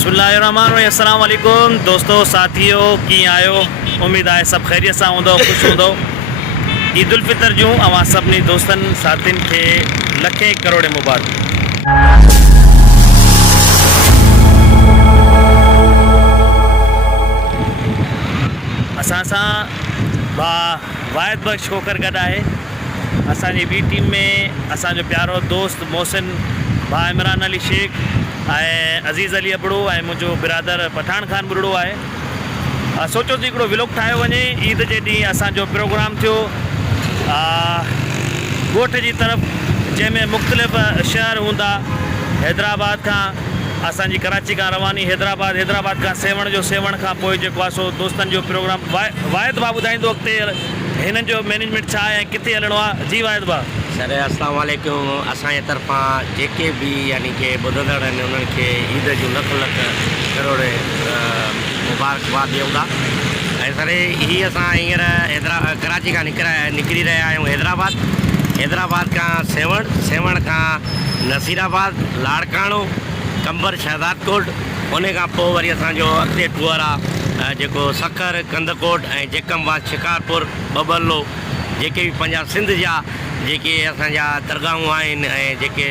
बिस्मिल्लाहिर्रहमानिर्रहीम। अस्सलाम वालेकुम दोस्तों, साथियों की आयो। उम्मीद है सब खैरियत सां हूंदो, ख़ुशि हूंदो। ईद उल फितर जूं अवां सभिनी दोस्तनि साथियुनि खे लखे करोड़े मुबारक। असां सां भाउ वाहिद बख्श खोकर गॾु आहे। असांजी ॿी टीम में असांजो प्यारो दोस्त मोहसिन भाउ इमरान अली शेख ऐं अज़ीज़ अली अबड़ो ऐं मुंहिंजो बिरादर पठान खान बुरड़ो आहे। सोचो त हिकिड़ो व्लॉग ठाहियो वञे। ईद जे ॾींहुं असांजो प्रोग्राम थियो ॻोठ जी तरफ़, जंहिंमें मुख़्तलिफ़ शहर हूंदा। हैदराबाद खां असांजी कराची खां रवानी हैदराबाद खां सेवण खां पोइ जेको आहे सो दोस्तनि जो प्रोग्राम वाहिद भाउ ॿुधाईंदो अॻिते हिननि जो मैनेजमेंट छा आहे, किथे हलणो आहे। जी वाहिद भाउ। सर अस्सलाम वालेकुम। असांजे तरफ़ां जेके बि यानी कि ॿुधंदड़ आहिनि उन्हनि खे ईद जूं लख करोड़ मुबारकबाद ॾियूं था। ऐं सर हीअ असां हींअर कराची खां निकिरी रहिया आहियूं हैदराबाद खां सेवण खां नसीराबाद, लाड़काणो, कंबर, शहजादकोट। उन खां पोइ वरी असांजो अॻिते टूअर आहे जेको सखर, कंदकोट ऐं जेकमबाद, शिकारपुर, बबलो। जेके बि पंहिंजा सिंध जा जेके असांजा दरगाहूं आहिनि ऐं जेके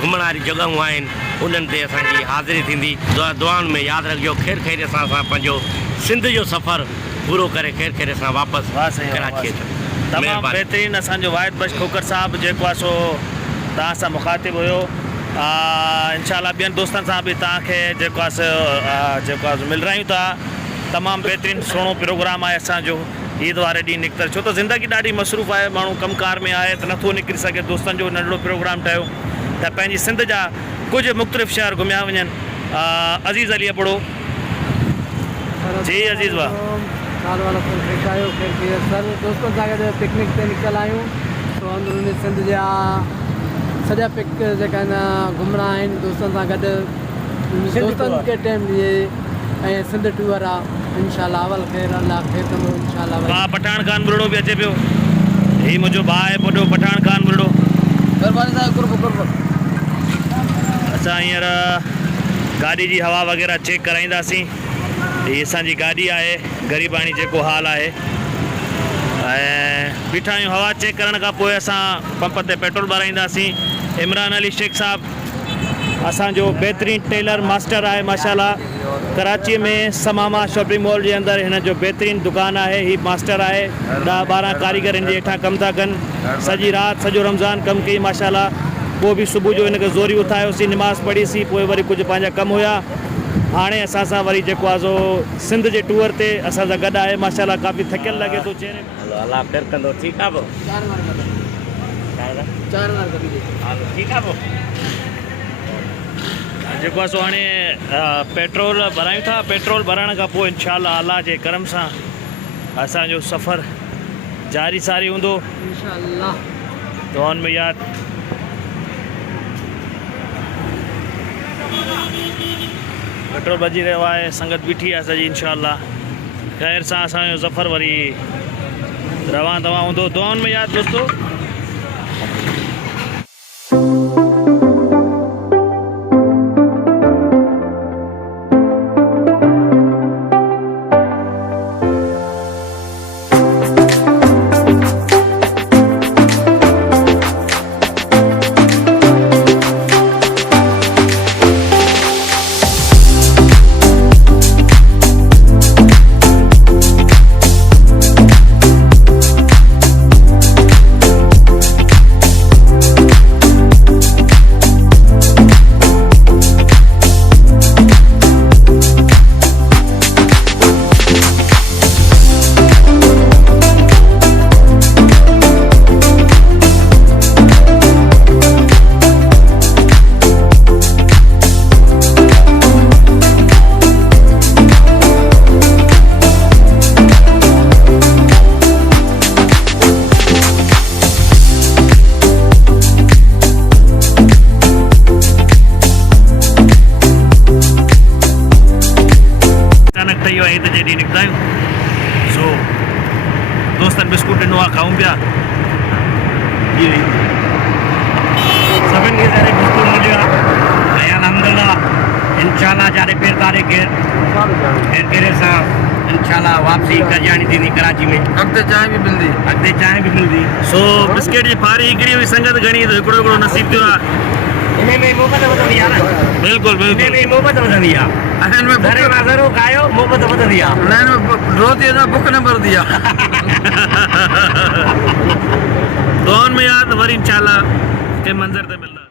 घुमण वारी जॻहियूं आहिनि उन्हनि ते असांजी हाज़िरी थींदी। दुआउनि में यादि रखिजो। ख़ैर ख़ैरियत सां असां पंहिंजो सिंध जो सफ़र पूरो करे ख़ैर ख़ैरियत सां वापसि कराची अचूं। तमामु बहितरीनु असांजो वाहिद बख्श खोकर साहिबु जेको आहे सो तव्हां सां मुखातिब हुयो। इंशाअल्लाह ॿियनि दोस्तनि सां बि तव्हांखे जेको आहे मिलरायूं था। तमामु बहितरीनु सुहिणो प्रोग्राम आहे असांजो ईद वारे ॾींहुं निकितर। छो त ज़िंदगी ॾाढी मसरूफ़ आहे, माण्हू कमकार में आहे त नथो निकिरी सघे। दोस्तनि जो नंढिड़ो प्रोग्राम ठहियो त पंहिंजी सिंध जा कुझु मुख़्तलिफ़ शहर घुमिया वञनि। अज़ीज़ अली अबड़ो। जी अज़ीज़ भाउ। साल वाला सर दोस्तों सां गॾु पिकनिक ते निकितल आहियूं। सो अंदरूनी सिंध जा सॼा पिक जेका आहिनि घुमणा आहिनि दोस्तनि सां गॾु। दोस्तनि खे टाइम ॾिए ऐं सिंध टूअर आहे इंशाअल्लाह। अवल ख़ैर अल्लाह ख़ैर कंदो इंशाअल्लाह। भाउ पठान खान बुरड़ो बि अचे पियो। हीउ मुंहिंजो भाउ आहे वॾो पठान खान बुरड़ो। असां हींअर गाॾी जी हवा वग़ैरह चेक कराईंदासीं। हीअ असांजी गाॾी आहे, ग़रीबाणी जेको हाल आहे। ऐं बीठा आहियूं हवा चेक करण खां पोइ असां पंप ते पेट्रोल भराईंदासीं। इमरान अली शेख साहिबु असांजो बहितरीनु टेलर मास्टर आहे माशाल्लाह। कराचीअ में समामा शॉपिंग मॉल जे अंदरि हिन जो बहितरीनु दुकानु आहे। हीउ मास्टर आहे, 10-12 कारीगर हिन जे हेठां कमु था कनि। सॼी राति सॼो रमज़ान कमु कई माशाल्लाह। पोइ बि सुबुह जो हिनखे ज़ोरी उथायोसीं, निमाज़ पढ़ीसीं, पोइ वरी कुझु पंहिंजा कमु हुया। हाणे असां सां वरी जेको आहे सो सिंध जे टूअर ते असां सां गॾु आहे माशाल्लाह। काफ़ी थकियल लॻे थो चेहरे में। अल्लाह ख़ैर कंदो। ठीकु आहे पोइ ठीकु आहे पोइ जेको आहे सो हाणे पेट्रोल भरायूं था। पेट्रोल भरण खां पोइ इंशाअल्लाह अल्लाह जे करम सां असांजो सफ़र जारी सारी हूंदो इंशाअल्लाह। दुआउनि में यादि। पेट्रोल भॼी रहियो आहे, संगत बीठी आहे सॼी इंशाअल्लाह। ख़ैर सां असांजो सफ़र वरी रवां तवां हूंदो। दुआउनि में यादि दोस्तों। ईद जे ॾींहुं निकिता आहियूं। सो दोस्तनि बिस्कुट ॾिनो आहे, खाऊं पिया। सभिनी खे बिस्कुट मिलियो आहे। ऐं अलहमदिल्ला इंशाल्लाह जाने फिर तारीख फिर सां इंशाल्लाह वापसी कजानी थींदी कराची में अॻिते चांहि बि मिलंदी अॻिते चांहि बि मिलंदी सो बिस्किट जी फारी हिकिड़ी हुई संगत घणी त हिकिड़ो हिकिड़ो नसीब थियो आहे इन में मोहबत वधंदी आहे न बिल्कुलु इन बिल्कुलु में मोहबत वधंदी आहे हिन में घरे मां ज़रूरु खायो मोहबत वधंदी आहे न हिन में रोटी अञा बुख न भरदी आहे दुआउनि में यादि वरी इंशाल्लाह के मंज़र ते मिलंदा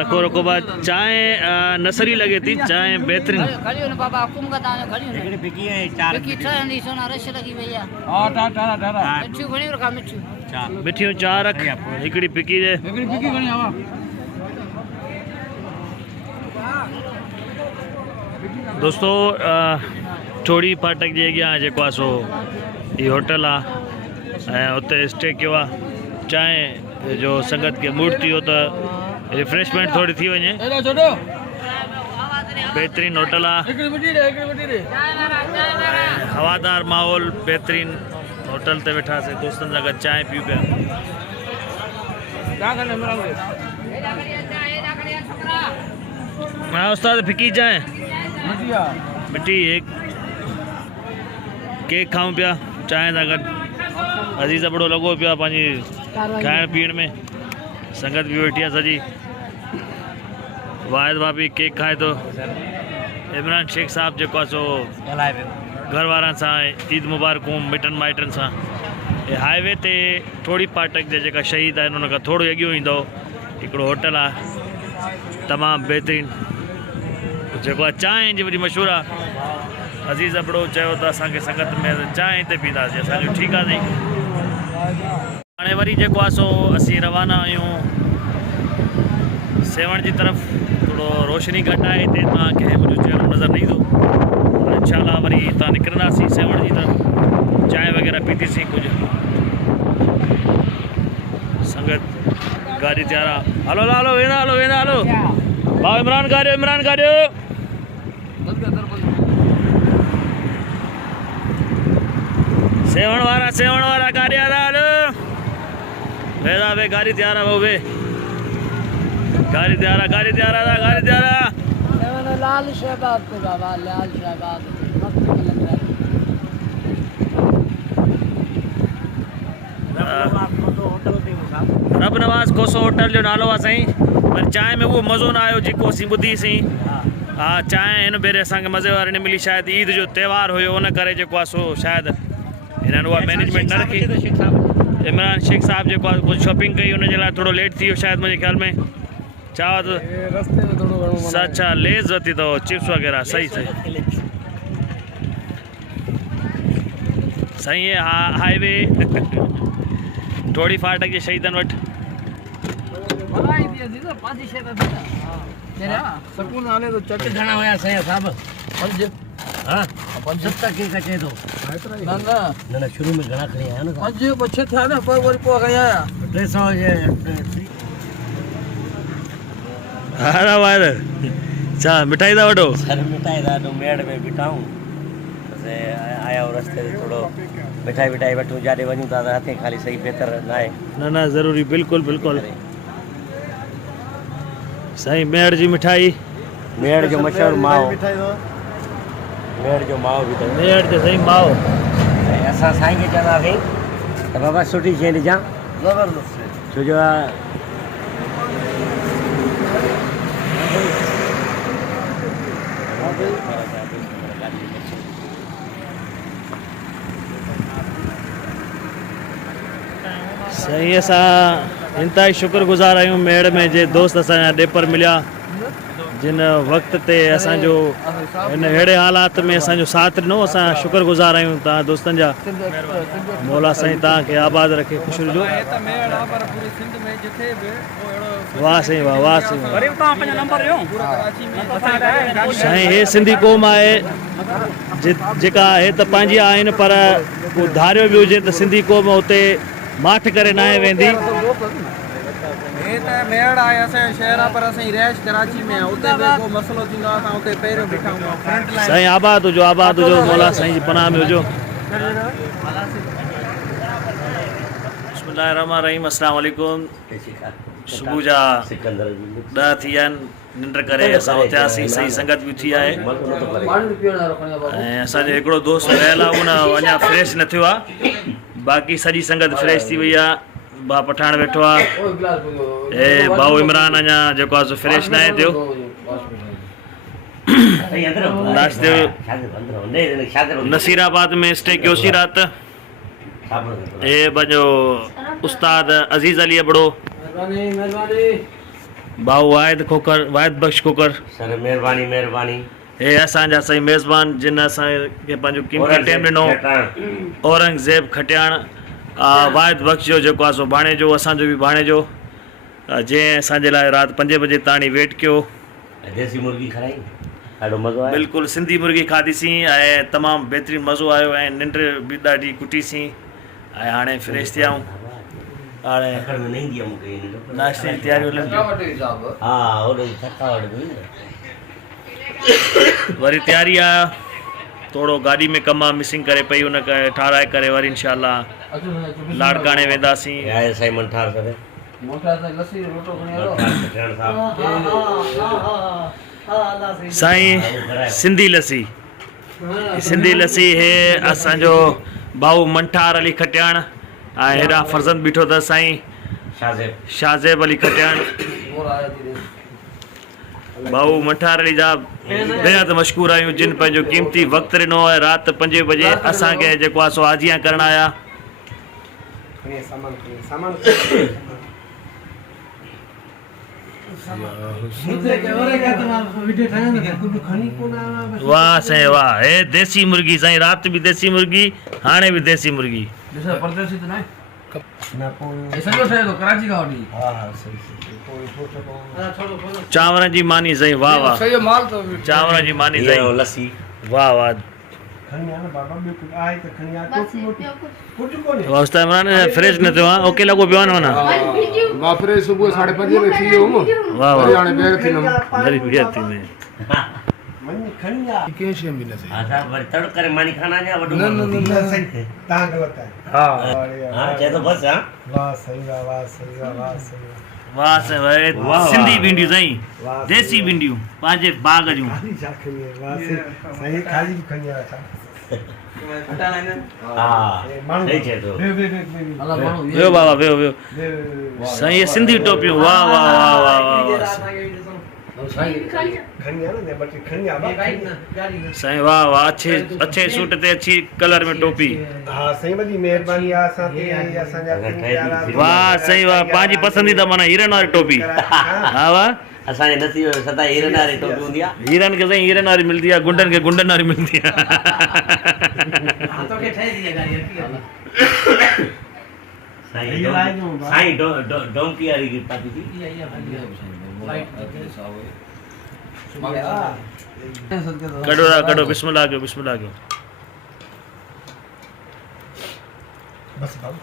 रखो रखो बाद चाय नसरी लगे थी चाय बेहतरीन खड़ी होने बाबा हुकुम का दाने खड़ी होने हिकिड़ी फिकी ऐं चार की ठहंदी सोना रश लगी भैया हा टाटा टाटा मिठियूं घणी रखा मिठियूं चार मिठियूं चार रख हिकिड़ी फिकी जे हिकिड़ी फिकी घणी आवा दोस्तों चोड़ी फाटक जे अॻियां जेको आहे सो हीअ होटल आहे ऐं उते स्टे कयो आहे चांहि जो संगत खे मूड थी वियो त रिफ्रेशमेंट थोड़ी थी वञे एॾो छोटो बेहतरीन होटल आहे हिकिड़ी मिठी ॾे हवादार माहौल बेहतरीन होटल ते वेठासीं दोस्तनि सां गॾु चांहि पियूं पिया छा कंदे इमरान भाई हाँ उस्ताद फिकी चांहि मिठी आहे मिठी एक केक खाऊं पिया चांहि सां गॾु अजीज़ बड़ो लॻो पियो आहे पंहिंजी खाइण पीअण में संगत भी वेठी आहे सॼी वाहिद भाभी केक खाए थो इमरान शेख साहब जेको आहे सो ॻाल्हाए पियो घर वारनि सां ईद मुबारकूं मिटनि माइटनि सां हे हाईवे ते थोड़ी फाटक जे जेका शहीद आहिनि उन खां थोरो अॻियो ईंदो हिकिड़ो होटल आहे तमामु बहितरीन जेको आहे चांहि जी वॾी मशहूरु आहे अज़ीज़ अबड़ो चयो त असांखे संगत में चांहि हिते पींदासीं असांजो ठीकु आहे साईं हाणे वरी जेको आहे सो असीं रवाना आहियूं सेवण जी तरफ़ थोरो रोशनी घटि आहे हिते तव्हांखे मुंहिंजो चहिरो नज़र न ईंदो इंशाल्लाह वरी हितां निकिरंदासीं सेवण जी तरफ़ चांहि वग़ैरह पीतीसीं कुझु संगत गाॾी तयार आहे हलो हलो हलो वेंदा हलो भाउ इमरान गाॾियो सेवण वारा गाड़ी आ रहा हलो वेदा बे गाड़ी तैयार है बे गाड़ी तैयार लाल शहबाद पे बाबा लाल शहबाद मस्त लग रहा है रब नवाज कोसो होटल जो नालो आहे साईं पर चांहि में वो मज़ो ना आयो जेको असीं ॿुधीसीं हाँ चांहि हिन भेरे असांखे मज़े वारी न मिली शायद ईद जो त्योहार हुयो उन करे जेको आहे सो शायद हिननि उहा मैनेजमेंट न रखी इमरान शेख साहब जेको आहे कुझु शॉपिंग कई उनजे लाइ थोरो लेट थी वियो शायद मुंहिंजे ख्याल में छा रस्ते में थोरो घणो अच्छा लेज़ वरिती अथव चिप्स वग़ैरह सही सही है हाईवे टोड़ी फाटक जे शहीदनि वटि मलाई दी दी तो पाजी शे दा तेरा सकून आने तो चट घणा हुया साईं साहब पंज हाँ 70 केक अचे थो ना ना न न शुरू में घणा खणी आया न पंज पछे थिया न पोइ वरी पोइ खणी आया 300 जे हारा वार छा मिठाई था वठो सर मिठाई ॾाढो मेड़ में बीठा हूं बसि आया हूं रस्ते ते थोरो मिठाई वठूं जाॾे वञूं था त हथे ख़ाली सही बहितर न आहे न न ज़रूरी बिल्कुलु बिल्कुलु साईं मेड़ जी मिठाई मेड़ जो मशहूरु माओ मेड़ जो माओ बि अथव मेड़ जो साईं माओ ऐं असां साईं खे चवंदासीं त बाबा सुठी शइ ॾिजां ज़बरदस्त छो जो साईं असां इंतहाई शुक्रगुज़ार आहियूं मेड़ में जे दोस्त असांजा ॾेपर मिलिया जिन वक़्त ते असांजो हिन अहिड़े हालात में असांजो साथ ॾिनो असां शुक्रगुज़ार आहियूं तव्हां दोस्तनि जा मौला साईं तव्हांखे आबाद रखे ख़ुशि हुजो वाह साईं वाह वाह साईं साईं हे सिंधी क़ौम आहे जेका हे त पंहिंजी आहिनि पर को धारियो बि हुजे त सिंधी क़ौम उते माठ करे न आहे वेंदी हे त मेड़ आहे असांजे शहर आहे पर असांजी रिहाइश कराची में आहे उते बि को मसइलो थींदो आहे असां उते पहिरियों बीठा हूंदा आहियूं फ्रंट लाइन साईं आबाद हुजो मौला साईं जी पनाह में हुजो बिस्मिल्लाहिर्रहमानिर्रहीम अस्सलाम वालेकुम सुबुह जा 10 थी विया आहिनि निंड करे असां उथियासीं सही संगत बि थी आहे ऐं असांजो हिकिड़ो दोस्त रहियल आहे उन अञा फ्रेश न थियो आहे बाक़ी सॼी संगत फ्रेश थी वई आहे भाउ पठाण वेठो आहे ऐं भाऊ इमरान अञा जेको आहे सो फ्रेश न आहे थियो नाश्ते नसीराबाद में स्टे कयोसीं राति हे पंहिंजो उस्ताद अज़ीज़ अली अबड़ो भाऊ वाहिद बख्श खोकर सर महिरबानी हे असांजा साईं मेज़बान जिन असांखे पंहिंजो क़ीमती टाइम ॾिनो औरंगज़ेब खटियाण वाहिद बख्श जो जेको आहे सो भाणे जो असांजो बि भाणे जो जंहिं असांजे लाइ राति 5 बजे ताईं वेट कयो देसी मुर्गी खाई ॾाढो मज़ो आयो बिल्कुलु सिंधी मुर्गी खाधीसीं ऐं तमामु बहितरीनु मज़ो आयो ऐं निंड बि ॾाढी कुटीसीं ऐं हाणे फ्रेश थिया आहियूं हाणे नाश्ते जी तयारी हलनि हा ओॾो थकावट बि वरी तयारी आहे थोरो गाॾी में कमु आहे मिसिंग करे पई हुन करे ठाराए करे वरी इनशाला लाड़काणे वेंदासीं आहे साईं मंठार सर साईं सिंधी लस्सी हे असांजो भाऊ मंठार अली खटियाण ऐं हेॾा फर्ज़ंद बीठो अथसि साईं शाहज़ेब अली खटियाण भाऊ मंठार अली जा बेहद मशहूर आहियूं जिन पंहिंजो क़ीमती वक़्तु ॾिनो आहे राति 5 बजे असांखे जेको आहे सो हाजिया करण आया वाह साईं वाह हे देसी मुर्गी साईं राति बि देसी मुर्गी हाणे बि देसी मुर्गी चांवर जी मानी साईं वाह वाह चांवर जी मानी साईं लस्सी वाह वाह उस्ताद इमरान फ्रेश न थियो आहे ओके लॻो पियो आहे न माना मां फ्रेश सुबुह 5:30 में थी वियो हुउमि वाह वाह हाणे ॿीहर थींदुमि वरी ॿीहर थींदे कंहिं शइ बि न सही असां वरी तड़ करे मानी खाना जा वॾो न सही तव्हां ग़लति आहे हा चए थो बसि हा वाह सही आहे वाह सही आहे वाह सही आहे वाह साईं वाह सिंधी भिंडियूं साईं देसी भिंडियूं पंहिंजे बाग जूं सही खाली बि खणी आया छा हा सही चए थो वियो बाबा वियो साईं ये सिंधी टोपियूं वाह वाह वाह वाह वाह साईं वाह वाह अच्छे सूट ते अच्छी कलर में टोपी हा साईं वॾी महिरबानी आहे असां ते असांजा वाह साईं वाह पंहिंजी पसंदीदा माना हीरन वारी टोपी हा वाह असांजे नसीब में सदा हीरन वारी टोपी हूंदी आहे हीरन खे साईं हीरन वारी मिलंदी आहे गुंडन खे गुंडन वारी मिलंदी आहे साईं डोंकी वारी पाती थी कड़ो रा कड़ो बिस्मिल्लाह कयो बस बाबू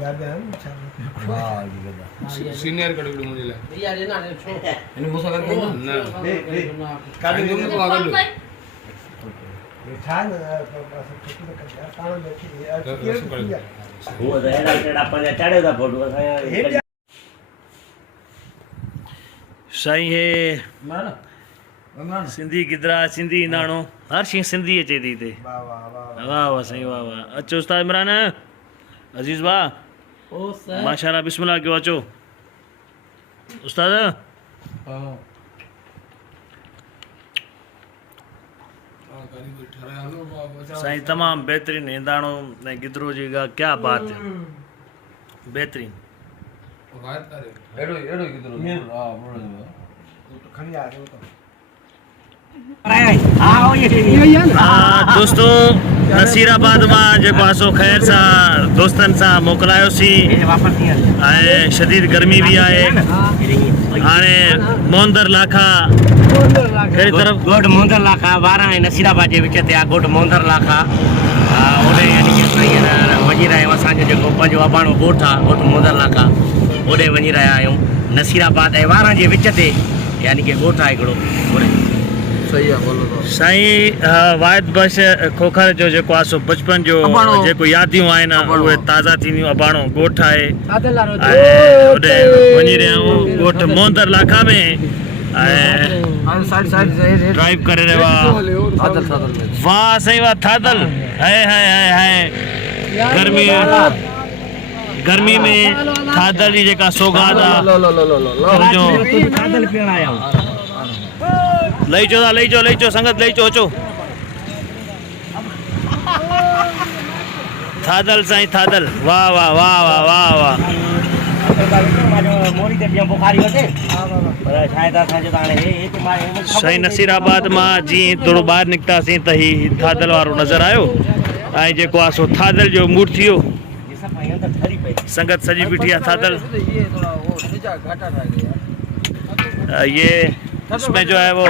याद है सीनियर कड़गड़ मुझे ले इन्हें मुसा कर दो ना काढ तुम तो आगे लो छान ताण बैठी वो रहड़ा टेड़ा पंजा चढ़े दा फोटो असां साईं हे सिंधी गिदरा सिंधी नाणो हर शइ सिंधी अचे थी हिते वाह वाह वाह वाह वाह साईं वाह वाह अचो उस्ताद इमरान अजीज़ वाह ओ सर माशाल्लाह बिस्मिल्लाह कयो अचो उस्ताद साईं तमाम बेहतरीन हिंदाणो ने गिदरो जी का क्या बात है बेहतरीन एड़ो एड़ो किधर हां बोल तो खड़ी आ रहे हो तो दोस्तों नसीराबाद मां जेको आसो ख़ैर सां दोस्तनि सां मोकिलायोसीं ऐं शदीद गर्मी भी आहे हाणे मोहंदर लाखा कहिड़ी तरफ़ गोट मोहंदर लाखा 12 ऐं नसीराबाद जे विच ते आहे गोट मोहंदर लाखा ओॾे यानी कि असां हींअर वञी रहिया आहियूं असांजो जेको पंहिंजो अबाणो ॻोठु आहे गोट मोहंदर लाखा ओॾे वञी रहिया आहियूं नसीराबाद ऐं 12 जे विच ते यानी कि ॻोठु आहे हिकिड़ो ओॾे सही है बोलो तो साईं वाहिद बश खोखर जो जेको आहे सो बचपन जो जेको यादियूं आहिनि उहे ताज़ा थींदियूं अबाणो ॻोठु आहे ऐं होॾे वञी रहिया आहियूं ॻोठु मोहंदर लाखा में ऐं साइड साइड ड्राइव करे रहियो आहे वाह साईं वाह थादल हाय हाय हाय हाय गर्मी में थादल जी जेका सौगात आहे सम्झो लई चो संगत लई चो अचो थादल साईं थादल वाह वाह वाह वाह वाह वाह मोरी ते बुखारी वठे पर शायद असांजो त हाणे साईं नसीराबाद मां जीअं थोरो ॿाहिरि निकितासीं त ही थादल वारो नज़र आयो ऐं जेको आहे सो थादल जो मूड थी वियो संगत सॼी बीठी आहे थादल ये इसमें जो है वो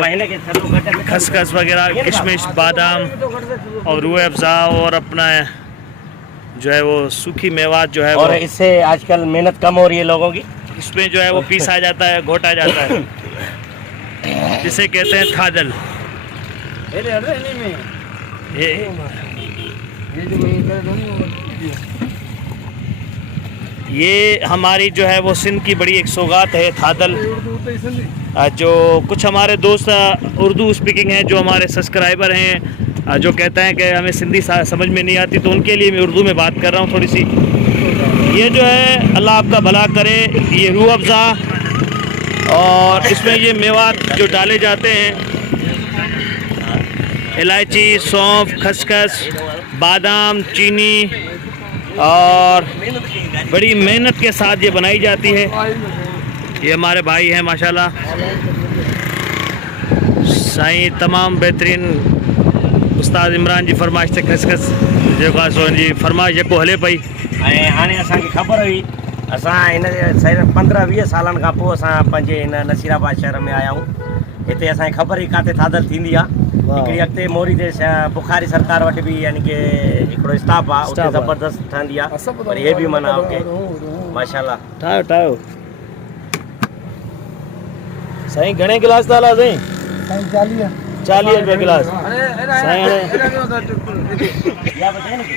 खसखस वगैरह किशमिश बादाम और रूह अफ़ज़ा और अपना जो है वो सूखी मेवात जो है और वो इससे आजकल मेहनत कम हो रही है लोगों की इसमें जो है वो पीसा जाता है घोटा जाता है जिसे कहते हैं थादल ये हमारी जो है वो सिंध की बड़ी एक सौगात है थादल जो कुछ हमारे दोस्त उर्दू स्पीकिंग हैं जो हमारे सब्सक्राइबर हैं जो कहते हैं कि हमें सिंधी समझ में नहीं आती तो उनके लिए मैं उर्दू में बात कर रहा हूँ थोड़ी सी ये जो है अल्लाह आपका भला करे ये रूह अफ़ज़ा और इसमें ये मेवात जो डाले जाते हैं इलायची सौंफ खसखस बादाम चीनी और बड़ी मेहनत के साथ ये बनाई जाती है ये हमारे भाई हैं माशाल्लाह साईं तमाम बेहतरीन उस्ताद इमरान जी फरमाइश ते खसखस जेको आहे सो जी फरमाइश जेको हले पई ऐं हाणे असांखे ख़बर हुई असां हिन 15-20 सालनि खां पोइ असां पंहिंजे हिन नसीराबाद शहर में आया आहियूं हिते असांखे ख़बर ई किथे थादल थींदी आहे हिकिड़ी अॻिते मोरी ते बुखारी सरकार वटि बि यानी कि हिकिड़ो स्टाफ आहे उते ज़बरदस्त ठहंदी आहे पर इहे बि माना ओके माशाल्लाह ठाहियो साईं घणे गिलास था हला साईं 40 रुपए गिलास साईं हाणे